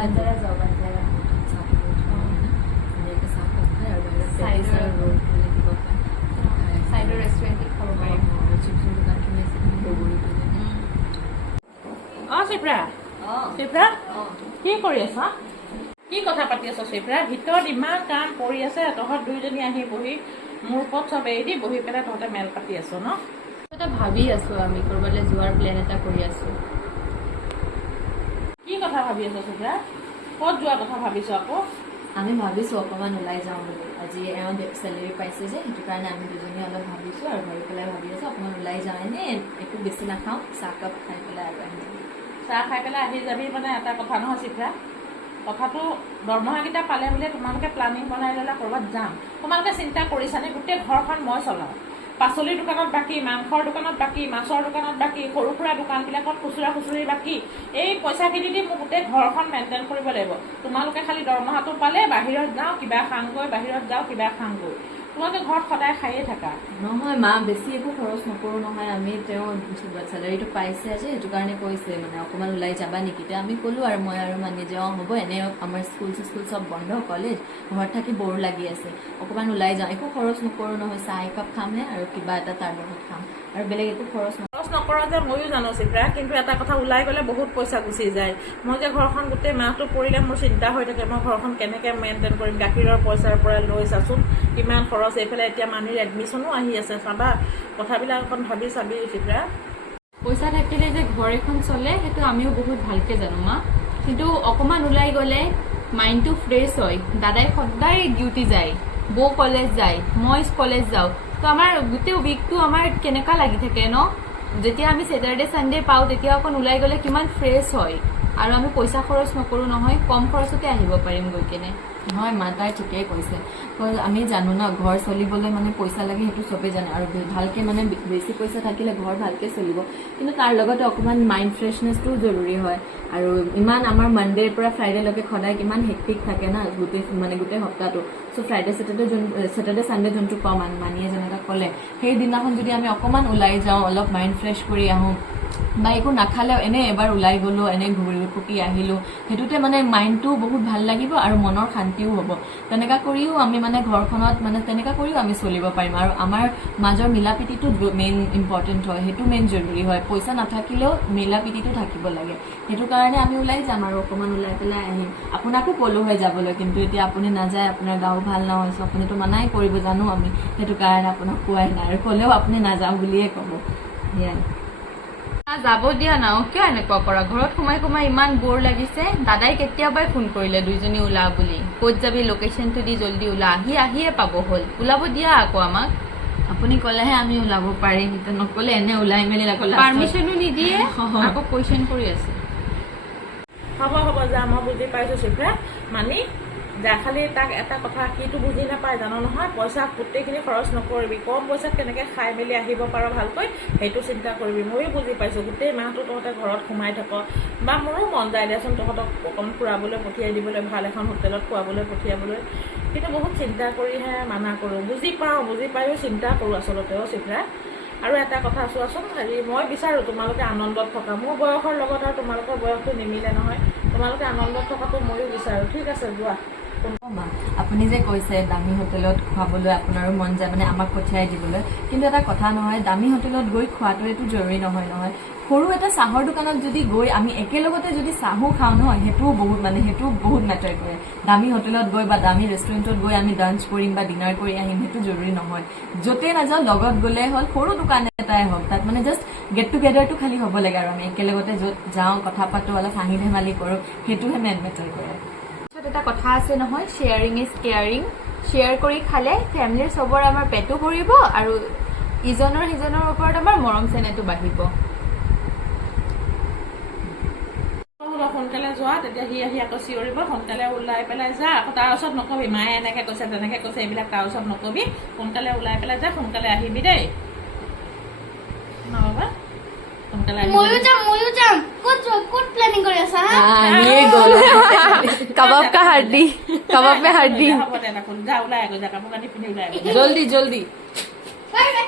বান্দাৰা যাওঁ বান্দাৰা চাইডৰ ৰেষ্টুৰেণ্টত খাব পাৰিম চিপ্ৰা চিপ্ৰা কি কৰি আছা কি কথা পাতি আছ চিপ্ৰা ভিতৰত ইমান কাম কৰি আছে তহঁত দুইজনী আহি বহি মোৰ ওপৰত চব এৰি দি বহি পেলাই তহঁতে মেল পাতি আছ ন এটা ভাবি আছো আমি কৰবালৈ যোৱাৰ প্লেন এটা কৰি আছো কি কথা ভাবি আছ চিপ্ৰা ক'ত যোৱাৰ কথা ভাবিছ আকৌ আমি ভাবিছো অকণমান ওলাই যাওঁ বুলি আজি এওঁ চেলেৰি পাইছে যে সেইটো কাৰণে আমি দুজনী অলপ ভাবিছো আৰু ঘৰি পেলাই ভাবি আছো অকণমান ওলাই যাওঁ এনে একো বেছি নাখাওঁ চাহকাপ খাই পেলাই আৰু আহি যাম চাহ খাই পেলাই আহি যাবি মানে এটা কথা নহয় চিপ্ৰা কথাটো দৰমহাকেইটা পালে বুলিয়ে তোমালোকে প্লানিং বনাই ল'লা ক'ৰবাত যাম তোমালোকে চিন্তা কৰিছানে গোটেই ঘৰখন মই চলাওঁ পাচলিৰ দোকানত বাকী মাংসৰ দোকানত বাকী মাছৰ দোকানত বাকী সৰু সুৰা দোকানবিলাকত খুচুৰা খুচুৰি বাকী এই পইচাখিনি দি মোক গোটেই ঘৰখন মেইনটেইন কৰিব লাগিব তোমালোকে খালি দৰমহাটো পালে বাহিৰত যাওঁ কিবা খাওঁগৈ বাহিৰত যাওঁ কিবা খাওঁগৈ তোমালোকে ঘৰত সদায় খায়ে থাকা নহয় মা বেছি একো খৰচ নকৰোঁ নহয় আমি তেওঁ চেলাৰীটো পাইছে যে সেইটো কাৰণে কৈছে মানে অকণমান ওলাই যাবা নেকি তেতিয়া আমি ক'লোঁ আৰু মই আৰু মানে যে হ'ব এনেও আমাৰ স্কুল চব বন্ধ কলেজ ঘৰত থাকি বৰ লাগি আছে অকণমান ওলাই যাওঁ একো খৰচ নকৰোঁ নহয় চাহ একাপ খামহে আৰু কিবা এটা তাৰ লগত খাম আৰু বেলেগ একো খৰচ নকৰা যে ময়ো জানো চিপ্ৰা কিন্তু এটা কথা ওলাই গ'লে বহুত পইচা গুচি যায় মই যে ঘৰখন গোটেই মাহটো পৰিলে মোৰ চিন্তা হৈ থাকে মই ঘৰখন কেনেকৈ মেইনটেইন কৰিম গাখীৰৰ পইচাৰ পৰা লৈ চাচোন কিমান খৰচ এইফালে এতিয়া মানুহৰ এডমিশ্যনো আহি আছে চাবা কথাবিলাক অকণ ভাবি চাবি চিপ্ৰা পইচা থাকিলে যে ঘৰ এখন চলে সেইটো আমিও বহুত ভালকৈ জানো মা কিন্তু অকণমান ওলাই গ'লে মাইণ্ডটো ফ্ৰেছ হয় দাদাই সদায় ডিউটি যায় বৌ কলেজ যায় মই কলেজ যাওঁ তো আমাৰ গোটেই উইকটো আমাৰ কেনেকুৱা লাগি থাকে ন যেতিয়া আমি ছেটাৰডে ছানডে পাওঁ তেতিয়া অকণ ওলাই গ'লে কিমান ফ্ৰেছ হয় আৰু আমি পইচা খৰচ নকৰোঁ নহয় কম খৰচতে আহিব পাৰিম গৈ কেনে হয় মা তাই ঠিকেই কৈছে আমি জানো ন ঘৰ চলিবলৈ মানে পইচা লাগে সেইটো চবেই জানে আৰু ভালকৈ মানে বেছি পইচা থাকিলে ঘৰ ভালকৈ চলিব কিন্তু তাৰ লগতে অকণমান মাইণ্ড ফ্ৰেছনেছটোও জৰুৰী হয় আৰু ইমান আমাৰ মানডেৰ পৰা ফ্ৰাইডেলৈকে সদায় কিমান হেক্টিক থাকে না গোটেই সপ্তাহটো চ' ছেটাৰডে ছানডে যোনটো পাওঁ মানিয়ে যেনেকৈ ক'লে সেইদিনাখন যদি আমি অকণমান ওলাই যাওঁ অলপ মাইণ্ড ফ্ৰেছ কৰি আহোঁ বা একো নাখালেও এনেই এবাৰ ওলাই গ'লোঁ এনেই ঘূৰি পকি আহিলোঁ সেইটোতে মানে মাইণ্ডটোও বহুত ভাল লাগিব আৰু মনৰ শান্তিও হ'ব তেনেকুৱা কৰিও আমি মানে ঘৰখনত মানে তেনেকুৱা কৰিও আমি চলিব পাৰিম আৰু আমাৰ মাজৰ মিলা প্ৰীতিটো মেইন ইম্পৰ্টেণ্ট হয় সেইটো মেইন জৰুৰী হয় পইচা নাথাকিলেও মিলা প্ৰীতিটো থাকিব লাগে সেইটো কাৰণে আমি ওলাই যাম আৰু অকণমান ওলাই পেলাই আহিম আপোনাকো ক'লোঁ হয় যাবলৈ কিন্তু এতিয়া আপুনি নাযায় আপোনাৰ গাও ভাল নহয় চ' আপুনিতো মানাই কৰিব জানো আমি সেইটো কাৰণে আপোনাক কোৱাই নাই আৰু ক'লেও আপুনি নাযাওঁ বুলিয়ে ক'ব সেয়াই যাব দিয়া না কিয় এনেকুৱা কৰা ঘৰত সোমাই সোমাই ইমান বৰ লাগিছে দাদাই কেতিয়াবাই ফোন কৰিলে দুইজনী ওলা বুলি ক'ত যাবি লোকেশ্যনটো দি জল্দি ওলা আহিয়ে পাব হ'ল ওলাব দিয়া আকৌ আমাক আপুনি ক'লেহে আমি ওলাব পাৰিম নক'লে এনে ওলাই মেলি পাৰ্মিশ্যনো নিদিয়ে আকৌ কুৱেশ্যন কৰি আছে হ'ব যা মই বুজি পাইছোঁ চিপ্ৰা মানি যা খালি তাক এটা কথা সিটো বুজি নাপায় জানো নহয় পইচা গোটেইখিনি খৰচ নকৰিবি কম পইচাত কেনেকৈ খাই মেলি আহিব পাৰ ভালকৈ সেইটো চিন্তা কৰিবি ময়ো বুজি পাইছোঁ গোটেই মাহটো তহঁতে ঘৰত সোমাই থাক বা মোৰো মন যায় দেচোন তহঁতক অকণ ফুৰাবলৈ পঠিয়াই দিবলৈ ভাল এখন হোটেলত খোৱাবলৈ পঠিয়াবলৈ কিন্তু বহুত চিন্তা কৰিহে মানা কৰোঁ বুজি পায়ো চিন্তা কৰোঁ আচলতে চিপ্ৰা আৰু এটা কথা চোৱাচোন মই বিচাৰোঁ তোমালোকে আনন্দত থকা মোৰ বয়সৰ লগত আৰু তোমালোকৰ বয়সটো নিমিলে নহয় তোমালোকে আনন্দত থকাটো ময়ো বিচাৰোঁ ঠিক আছে যোৱা আপুনি যে কৈছে দামী হোটেলত খুৱাবলৈ আপোনাৰো মন যায় মানে আমাক পঠিয়াই দিবলৈ কিন্তু এটা কথা নহয় দামী হোটেলত গৈ খোৱাটোৱেতো জৰুৰী নহয় সৰু এটা চাহৰ দোকানত যদি গৈ আমি একেলগতে যদি চাহো খাওঁ নহয় সেইটোও বহুত মেটাৰ কৰে দামী হোটেলত গৈ বা দামী ৰেষ্টুৰেণ্টত গৈ আমি লাঞ্চ কৰিম বা ডিনাৰ কৰি আহিম সেইটো জৰুৰী নহয় য'তেই নাযাওঁ লগত গ'লে হ'ল সৰু দোকান এটাই হওক তাত মানে জাষ্ট গেট টুগেডাৰটো খালী হ'ব লাগে আৰু আমি একেলগতে য'ত যাওঁ কথা পাতোঁ অলপ হাঁহি ধেমালি কৰোঁ সেইটোহে মেটাৰ কৰে এটা কথা আছে নহয় শ্বেয়াৰিং ইজ কেয়াৰিং শ্বেয়াৰ কৰি খালে ফেমিলিৰ চবৰে আমাৰ পেটো ভৰিব আৰু ইজনৰ সিজনৰ ওপৰত আমাৰ মৰম চেনেহটো বাঢ়িব সোনকালে যোৱা তেতিয়া সি আহি আকৌ চিঞৰিব সোনকালে ওলাই পেলাই যা আকৌ তাৰ ওচৰত নকবি মায়ে এনেকৈ কৈছে তেনেকৈ কৈছে এইবিলাক তাৰ ওচৰত নকবি সোনকালে ওলাই পেলাই যা সোনকালে আহিবি দেই বাবা সোনকালে ময়ো যাম ক'ত প্লেনিং কৰি আছা কাবাব কা হাড্ডি কাবাব মে হাড্ডি হ'ব দে যা ওলাই আকৌ যা কাপোৰ কানি পিন্ধি ওলাই জল্দি বাই বাই